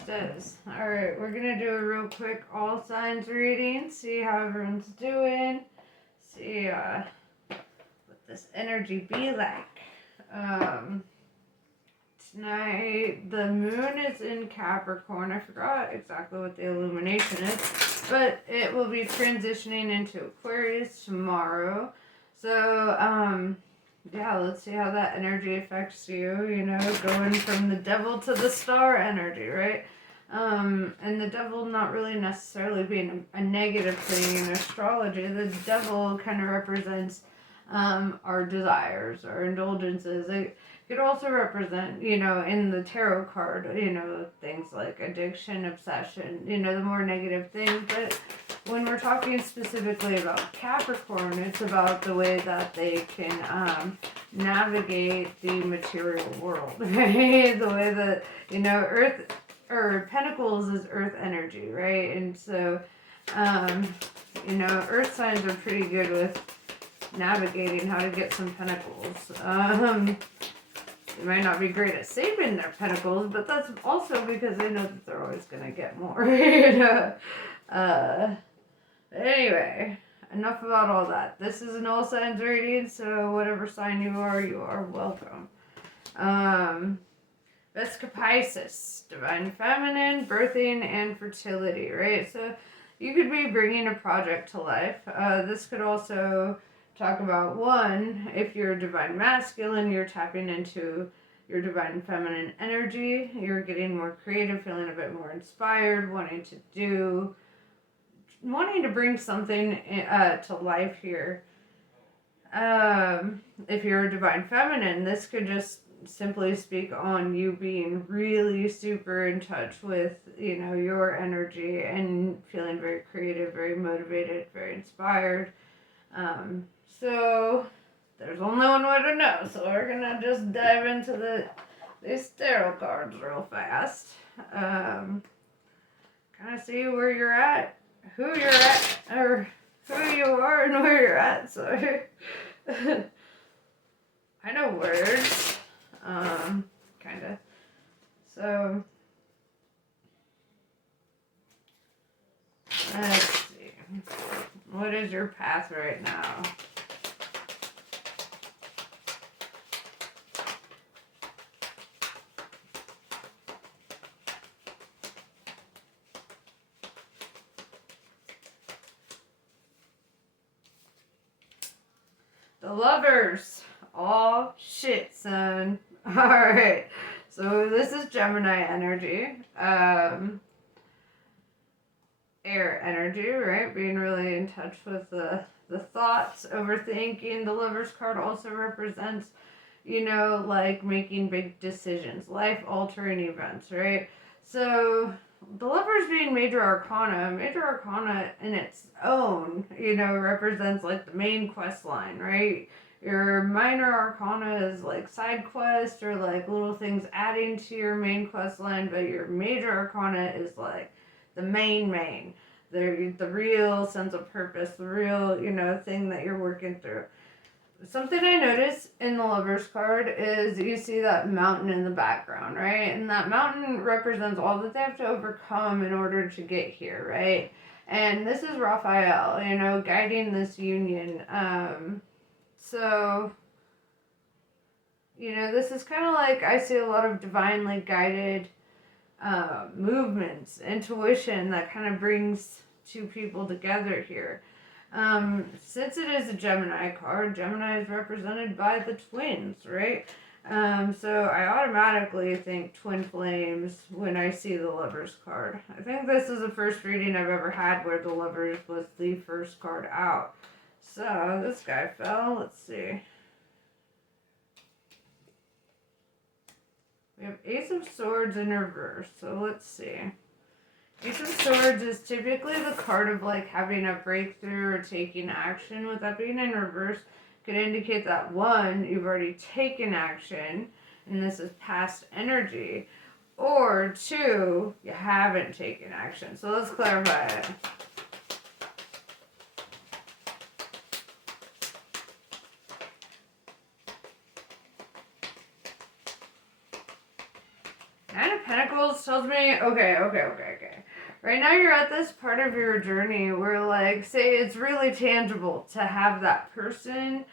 just is. Alright, we're going to do a real quick all signs reading, see how everyone's doing, see what this energy be like. Tonight, the moon is in Capricorn. I forgot exactly what the illumination is, but it will be transitioning into Aquarius tomorrow. So, yeah, let's see how that energy affects you, you know, going from the devil to the star energy, right? And the devil not really necessarily being a negative thing in astrology. The devil kind of represents our desires, our indulgences. It could also represent, you know, in the tarot card, you know, things like addiction, obsession, you know, the more negative things. But when we're talking specifically about Capricorn, it's about the way that they can navigate the material world, right? The way that, you know, Earth, or Pentacles is Earth energy, right? And so, you know, Earth signs are pretty good with navigating how to get some Pentacles. They might not be great at saving their Pentacles, but that's also because they know that they're always going to get more, you know? Anyway, enough about all that. This is an all signs reading, so whatever sign you are welcome. Vesica Pisces, divine feminine, birthing, and fertility, right? So you could be bringing a project to life. This could also talk about, one, if you're divine masculine, you're tapping into your divine feminine energy. You're getting more creative, feeling a bit more inspired, wanting to bring something to life here. If you're a divine feminine, this could just simply speak on you being really super in touch with, you know, your energy and feeling very creative, very motivated, very inspired. So there's only one way to know, so we're gonna just dive into these tarot cards real fast. Kind of see where you're at, who you're at, or who you are and where you're at. So I know words, kind of. So let's see. What is your path right now? The Lovers. Oh, shit, son. Alright. So this is Gemini energy. Air energy, right? Being really in touch with the thoughts, overthinking. The Lovers card also represents, you know, like making big decisions, life-altering events, right? So the Lovers being major arcana in its own, you know, represents like the main quest line, right? Your minor arcana is like side quest or like little things adding to your main quest line, but your major arcana is like the main. The real sense of purpose, the real, you know, thing that you're working through. Something I noticed in the Lovers card is you see that mountain in the background, right? And that mountain represents all that they have to overcome in order to get here, right? And this is Raphael, you know, guiding this union. So, you know, this is kind of like, I see a lot of divinely guided movements, intuition that kind of brings two people together here. Since it is a Gemini card, Gemini is represented by the twins, right? So I automatically think twin flames when I see the Lovers card. I think this is the first reading I've ever had where the Lovers was the first card out. So this guy fell. Let's see. We have Ace of Swords in reverse. So let's see. Ace of Swords is typically the card of like having a breakthrough or taking action. With that being in reverse, could indicate that one, you've already taken action, and this is past energy, or two, you haven't taken action. So let's clarify it. Nine of Pentacles tells me Okay. Right now you're at this part of your journey where, like, say it's really tangible to have that person,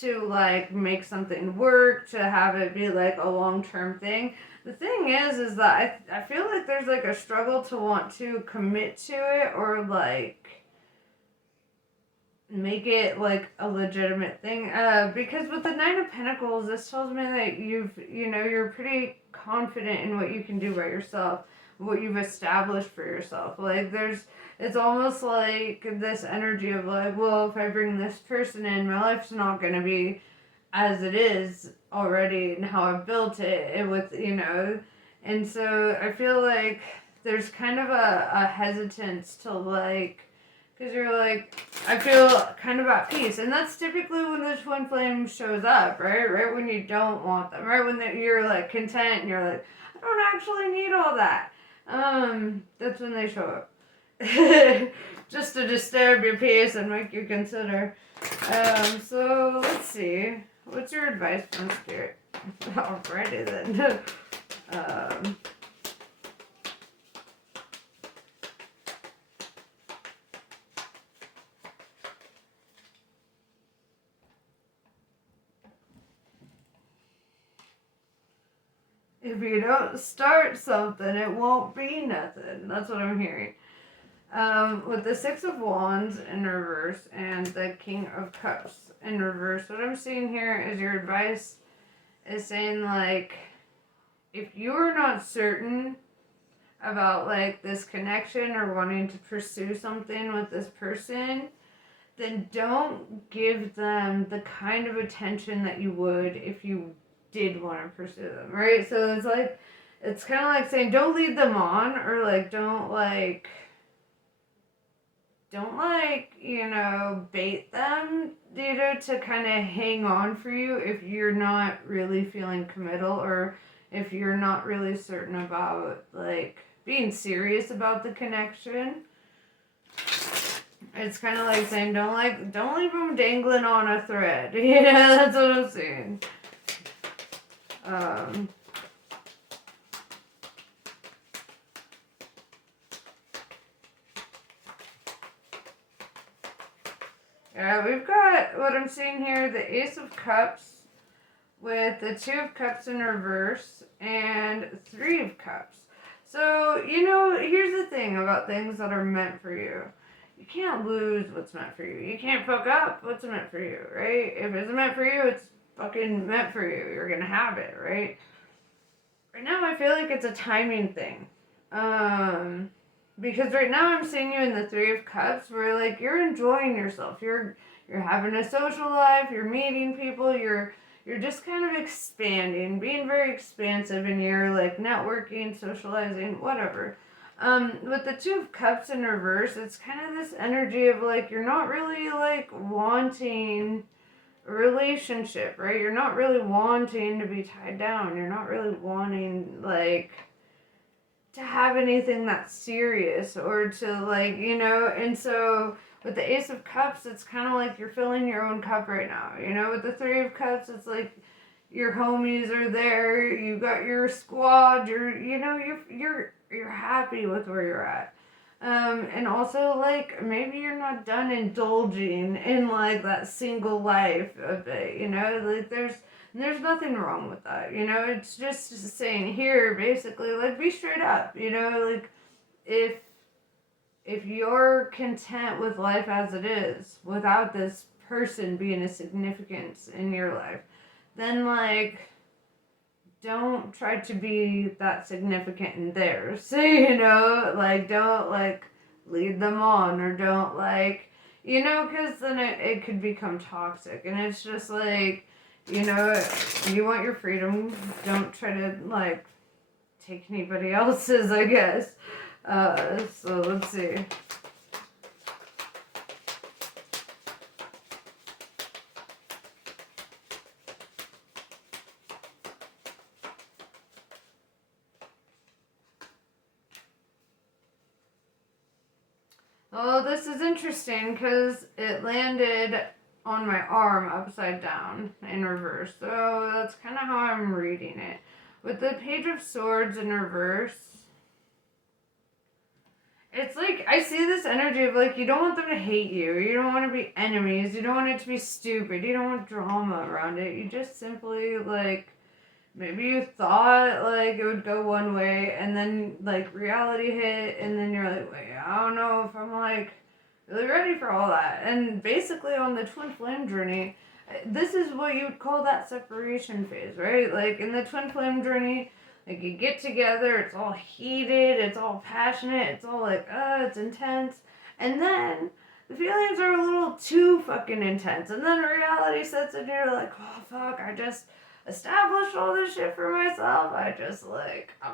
to like make something work, to have it be like a long-term thing. The thing is that I feel like there's like a struggle to want to commit to it, or like make it like a legitimate thing. Because with the Nine of Pentacles, this tells me that you're pretty confident in what you can do by yourself, what you've established for yourself. Like it's almost like this energy of like, well, if I bring this person in, my life's not gonna be as it is already and how I've built it with, and so I feel like there's kind of a hesitance to like, because you're like, I feel kind of at peace. And that's typically when the twin flame shows up, right? Right when you don't want them. Right when you're like content and you're like, I don't actually need all that. That's when they show up. Just to disturb your peace and make you consider. So let's see. What's your advice from Spirit? Alrighty then. If you don't start something, it won't be nothing. That's what I'm hearing. With the Six of Wands in reverse and the King of Cups in reverse, what I'm seeing here is your advice is saying, like, if you're not certain about, like, this connection or wanting to pursue something with this person, then don't give them the kind of attention that you would if you did want to pursue them, right? So it's kind of like saying don't lead them on, or like don't bait them, to kind of hang on for you if you're not really feeling committal, or if you're not really certain about like being serious about the connection. It's kind of like saying don't leave them dangling on a thread. Yeah, that's what I'm saying. Yeah, we've got what I'm seeing here, the Ace of Cups with the Two of Cups in reverse and Three of Cups. So, here's the thing about things that are meant for you. You can't lose what's meant for you. You can't fuck up what's meant for you, right? If it's meant for you, it's fucking meant for you. You're gonna have it, right? Right now, I feel like it's a timing thing. Because right now I'm seeing you in the Three of Cups where like you're enjoying yourself. You're having a social life, you're meeting people, you're just kind of expanding, being very expansive in your like networking, socializing, whatever. With the Two of Cups in reverse, it's kind of this energy of like you're not really like wanting a relationship, right? You're not really wanting to be tied down. You're not really wanting like to have anything that's serious, or to like, and so with the Ace of Cups, it's kind of like you're filling your own cup right now. With the Three of Cups, it's like your homies are there, you got your squad, you're happy with where you're at. And also like maybe you're not done indulging in like that single life of it, like there's nothing wrong with that, it's just saying here basically like be straight up, like if you're content with life as it is without this person being a significance in your life, then like don't try to be that significant in theirs. So, like don't like lead them on, or don't like, because then it could become toxic, and it's just like, you want your freedom, don't try to like take anybody else's, I guess. So let's see. Oh, this is interesting because it landed on my arm upside down in reverse. So that's kind of how I'm reading it. With the Page of Swords in reverse, it's like I see this energy of like you don't want them to hate you, you don't want to be enemies, you don't want it to be stupid, you don't want drama around it. You just simply like maybe you thought like it would go one way and then like reality hit and then you're like, wait, I don't know if I'm like really ready for all that. And basically on the twin flame journey, this is what you would call that separation phase, right? Like in the twin flame journey, like you get together, it's all heated, it's all passionate, it's all like, it's intense. And then the feelings are a little too fucking intense. And then reality sets in, you're like, oh fuck, I just established all this shit for myself. I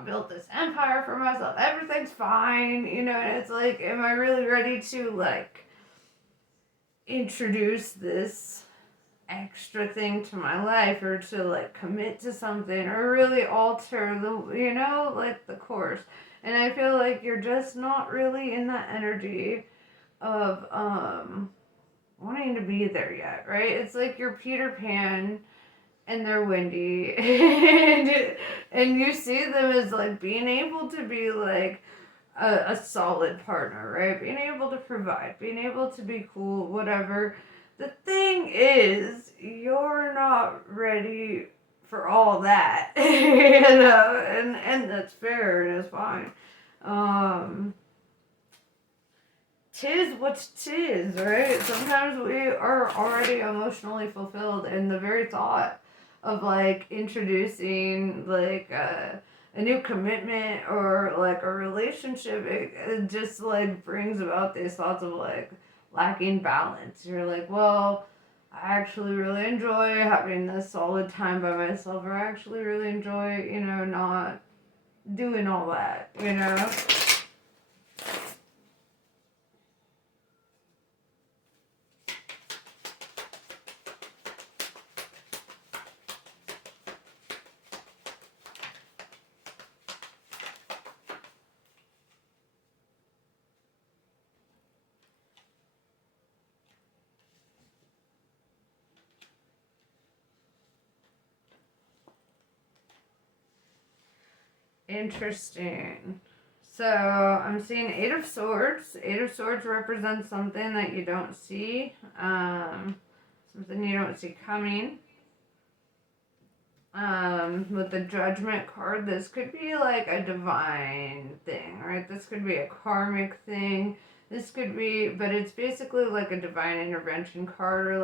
built this empire for myself. Everything's fine, you know, and it's like, am I really ready to like introduce this extra thing to my life or to like commit to something or really alter the, you know, like the course? And I feel like you're just not really in that energy of wanting to be there yet, right? It's like you're Peter Pan and they're Wendy and you see them as like being able to be like a solid partner, right? Being able to provide, being able to be cool, whatever. The thing is, you're not ready for all that, you know, and that's fair and it's fine. Tis what tis, right? Sometimes we are already emotionally fulfilled, and the very thought of like introducing like a new commitment or like a relationship, it just like brings about these thoughts of like lacking balance. You're like, well, I actually really enjoy having this solid time by myself, or I actually really enjoy, you know, not doing all that, you know? Interesting. So I'm seeing Eight of Swords. Eight of Swords represents something that you don't see, something you don't see coming. With the Judgment card, this could be like a divine thing, right? This could be a karmic thing. This could be, but it's basically like a divine intervention card, or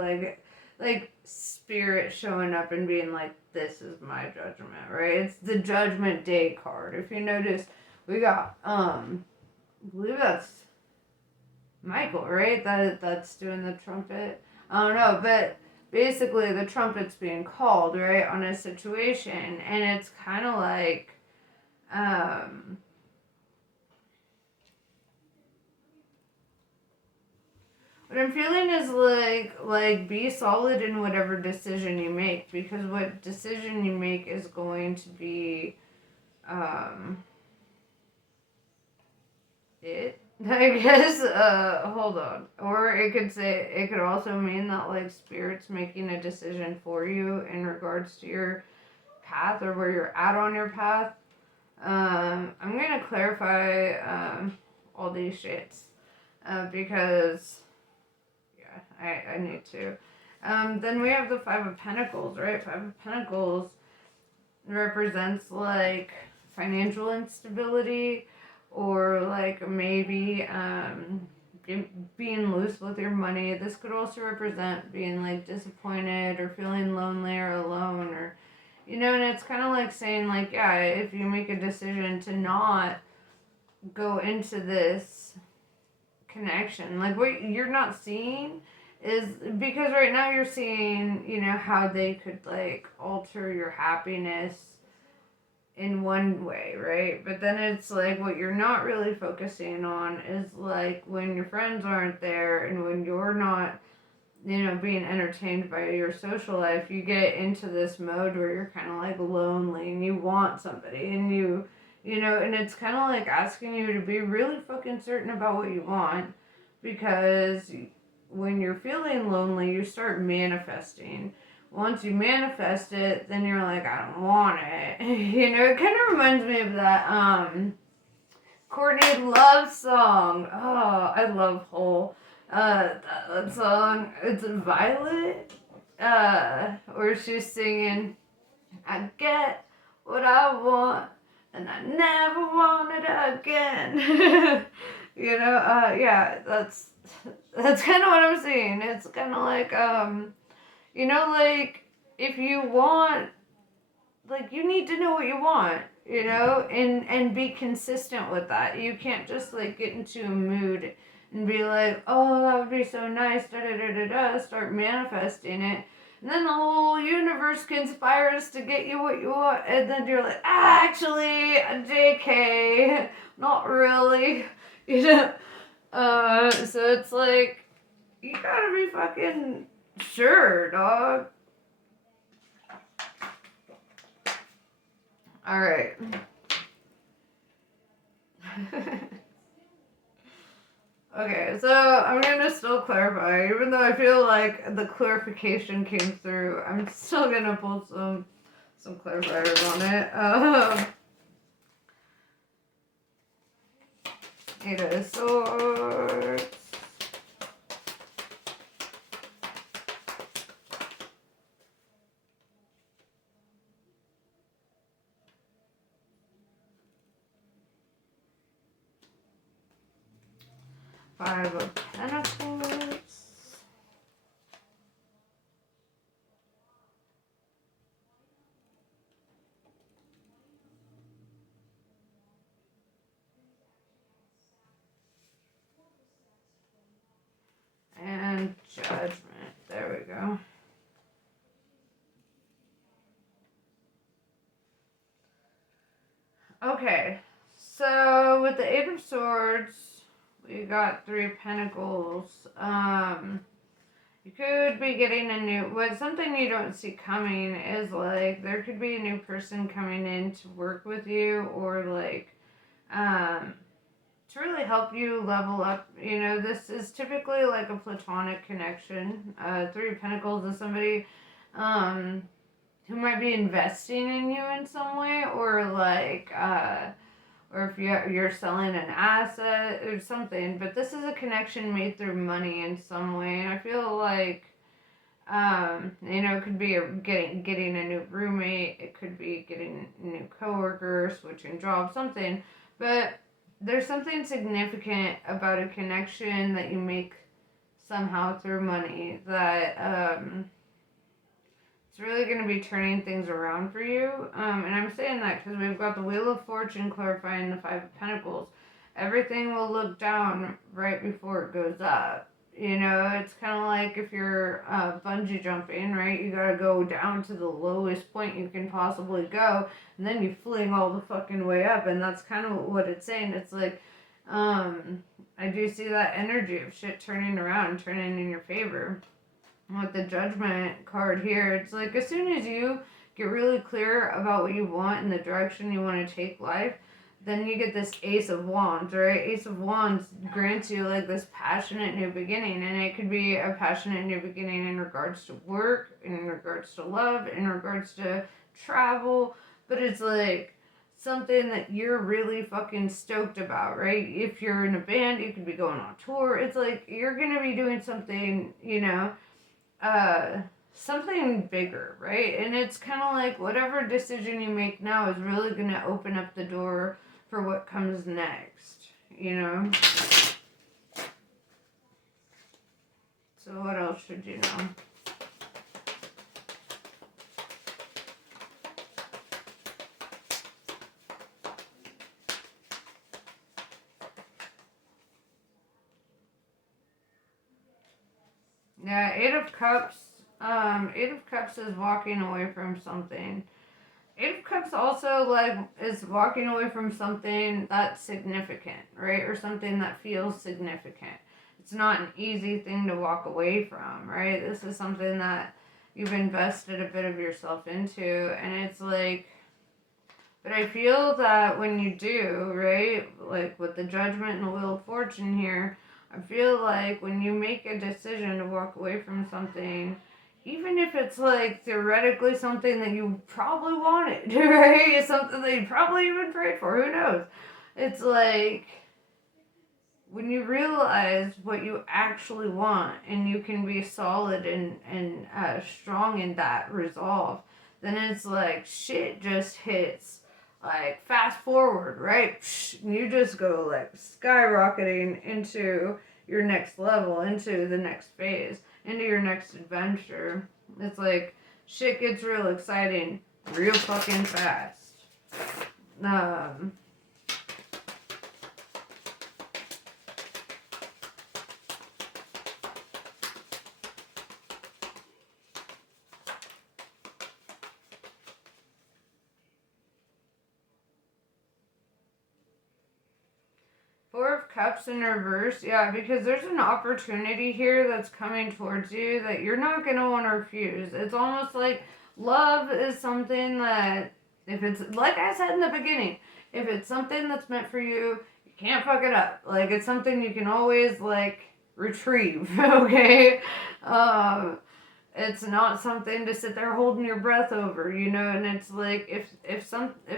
like spirit showing up and being like, this is my judgment, right? It's the Judgment Day card. If you notice, we got I believe that's Michael, right? That's doing the trumpet. I don't know, but basically the trumpet's being called, right, on a situation, and it's kind of like what I'm feeling is like be solid in whatever decision you make, because what decision you make is going to be it. I guess hold on. Or it could also mean that like spirit's making a decision for you in regards to your path or where you're at on your path. I'm gonna clarify all these shits because I need to. Then we have the Five of Pentacles, right? Five of Pentacles represents like financial instability, or like maybe being loose with your money. This could also represent being like disappointed or feeling lonely or alone, or you know, and it's kind of like saying like, yeah, if you make a decision to not go into this connection, like what you're not seeing is because right now you're seeing, you know, how they could like alter your happiness in one way, right? But then it's like what you're not really focusing on is like when your friends aren't there and when you're not, you know, being entertained by your social life, you get into this mode where you're kind of like lonely and you want somebody, and you know, and it's kind of like asking you to be really fucking certain about what you want, because when you're feeling lonely, you start manifesting. Once you manifest it, then you're like, I don't want it. You know, it kind of reminds me of that Courtney Love song. Oh, I love Hole. That song. It's Violet. Where she's singing, I get what I want, and I never want it again. Yeah, that's kind of what I'm seeing. It's kind of like, like if you want, like you need to know what you want, and be consistent with that. You can't just like get into a mood and be like, oh, that would be so nice, da da da da da, start manifesting it. And then the whole universe conspires to get you what you want, and then you're like, actually, JK, not really, you know. So it's like, you gotta be fucking sure, dog. Alright. Okay, so I'm gonna still clarify, even though I feel like the clarification came through. I'm still gonna pull some clarifiers on it. Eight of Swords. Five of Pentacles. And Judgment. There we go. Okay, so with the Eight of Swords, we got Three of Pentacles. You could be getting something you don't see coming is like there could be a new person coming in to work with you, or like to really help you level up. This is typically like a platonic connection. Three of Pentacles is somebody who might be investing in you in some way, or like or if you're selling an asset or something. But this is a connection made through money in some way, and I feel like it could be getting a new roommate, it could be getting a new coworker, switching jobs, something. But there's something significant about a connection that you make somehow through money that it's really going to be turning things around for you. And I'm saying that because we've got the Wheel of Fortune clarifying the Five of Pentacles. Everything will look down right before it goes up. It's kind of like if you're bungee jumping, right? You gotta go down to the lowest point you can possibly go, and then you fling all the fucking way up, and that's kind of what it's saying. It's like, I do see that energy of shit turning around, turning in your favor. With the Judgment card here, it's like as soon as you get really clear about what you want and the direction you want to take life, then you get this Ace of Wands, right? Ace of Wands grants you like this passionate new beginning, and it could be a passionate new beginning in regards to work, in regards to love, in regards to travel, but it's like something that you're really fucking stoked about, right? If you're in a band, you could be going on tour. It's like you're gonna be doing something, something bigger, right? And it's kind of like whatever decision you make now is really going to open up the door for what comes next, So what else should you know? Yeah, Eight of Cups. Eight of Cups is walking away from something. Eight of Cups also is walking away from something that's significant, right? Or something that feels significant. It's not an easy thing to walk away from, right? This is something that you've invested a bit of yourself into, and it's like, but I feel that when you do, right, like with the Judgment and the Wheel of Fortune here, I feel like when you make a decision to walk away from something, even if it's like theoretically something that you probably wanted, right? Something that you probably even prayed for, who knows? It's like when you realize what you actually want and you can be solid and strong in that resolve, then it's like shit just hits like fast forward, right? You just go like skyrocketing into your next level, into the next phase, into your next adventure. It's like shit gets real exciting real fucking fast. Um, 4 of Cups in reverse, yeah, because there's an opportunity here that's coming towards you that you're not going to want to refuse. It's almost like love is something that, if it's, like I said in the beginning, if it's something that's meant for you, you can't fuck it up. Like, it's something you can always, like, retrieve, okay? It's not something to sit there holding your breath over, you know, and it's like, if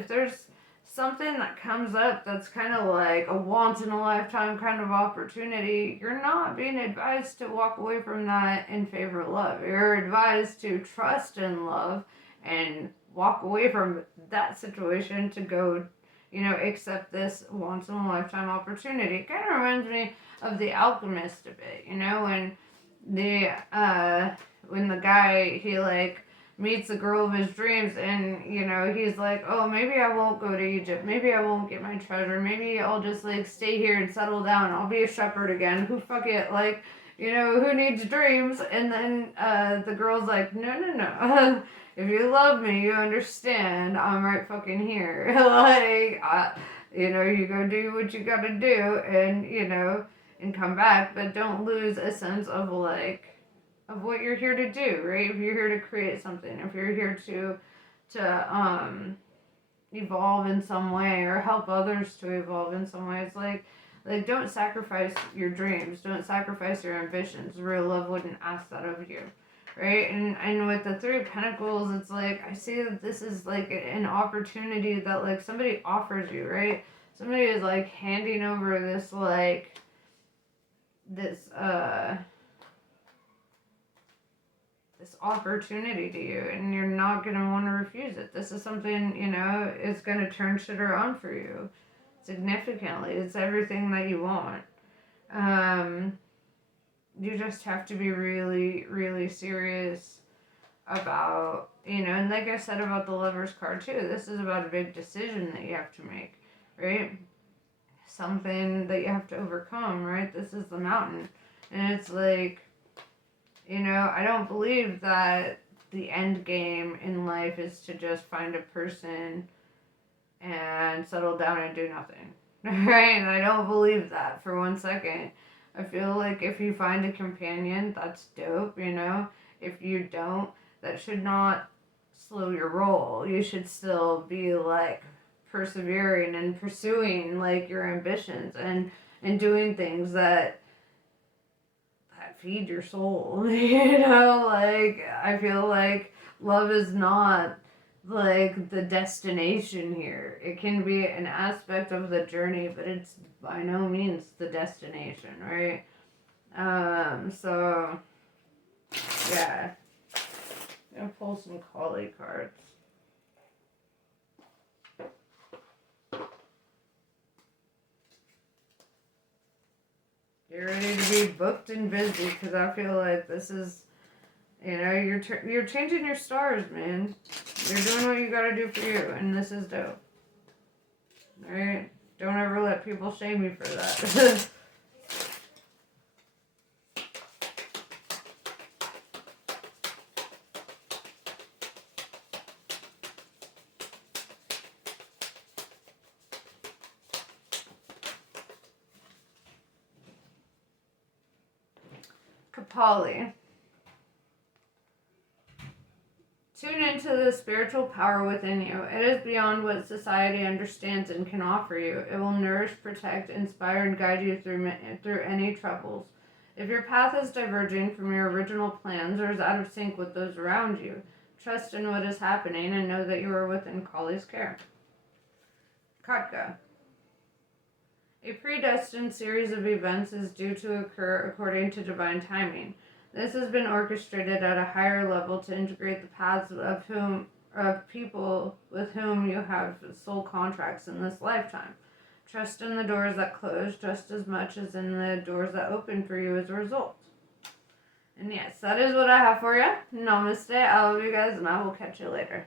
there's something that comes up that's kind of like a once in a lifetime kind of opportunity, you're not being advised to walk away from that in favor of love. You're advised to trust in love and walk away from that situation to go, you know, accept this once in a lifetime opportunity. It kind of reminds me of The Alchemist a bit, you know, when the guy, he like meets the girl of his dreams, and you know, he's like, oh, maybe I won't go to Egypt, maybe I won't get my treasure, maybe I'll just like stay here and settle down, I'll be a shepherd again, who fuck it, like, you know, who needs dreams? And then the girl's like, no, if you love me, you understand, I'm right fucking here. Like, you know, you go do what you gotta do, and you know, and come back, but don't lose a sense of like, of what you're here to do, right? If you're here to create something, if you're here to evolve in some way or help others to evolve in some way, it's like don't sacrifice your dreams, don't sacrifice your ambitions. Real love wouldn't ask that of you, right? And with the 3 of Pentacles, it's like I see that this is like an opportunity that like somebody offers you, right? Somebody is like handing over this like this opportunity to you, and you're not going to want to refuse it. This is something, you know, it's going to turn shit around for you significantly. It's everything that you want. You just have to be really, really serious about, you know, and like I said about the Lover's card too, this is about a big decision that you have to make, right? Something that you have to overcome, right? This is the mountain. And it's like, you know, I don't believe that the end game in life is to just find a person and settle down and do nothing. Right? And I don't believe that for 1 second. I feel like if you find a companion, that's dope, you know? If you don't, that should not slow your roll. You should still be like persevering and pursuing like your ambitions and doing things that feed your soul. You know, like I feel like love is not like the destination here. It can be an aspect of the journey, but it's by no means the destination, right? So yeah, I'm gonna pull some Kali cards. Get ready to be booked and busy, because I feel like this is, you know, you're changing your stars, man. You're doing what you gotta do for you, and this is dope. Alright? Don't ever let people shame you for that. Kapali. Tune into the spiritual power within you. It is beyond what society understands and can offer you. It will nourish, protect, inspire, and guide you through any troubles. If your path is diverging from your original plans or is out of sync with those around you, trust in what is happening and know that you are within Kali's care. Katka. A predestined series of events is due to occur according to divine timing. This has been orchestrated at a higher level to integrate the paths of people with whom you have soul contracts in this lifetime. Trust in the doors that close just as much as in the doors that open for you as a result. And yes, that is what I have for you. Namaste. I love you guys, and I will catch you later.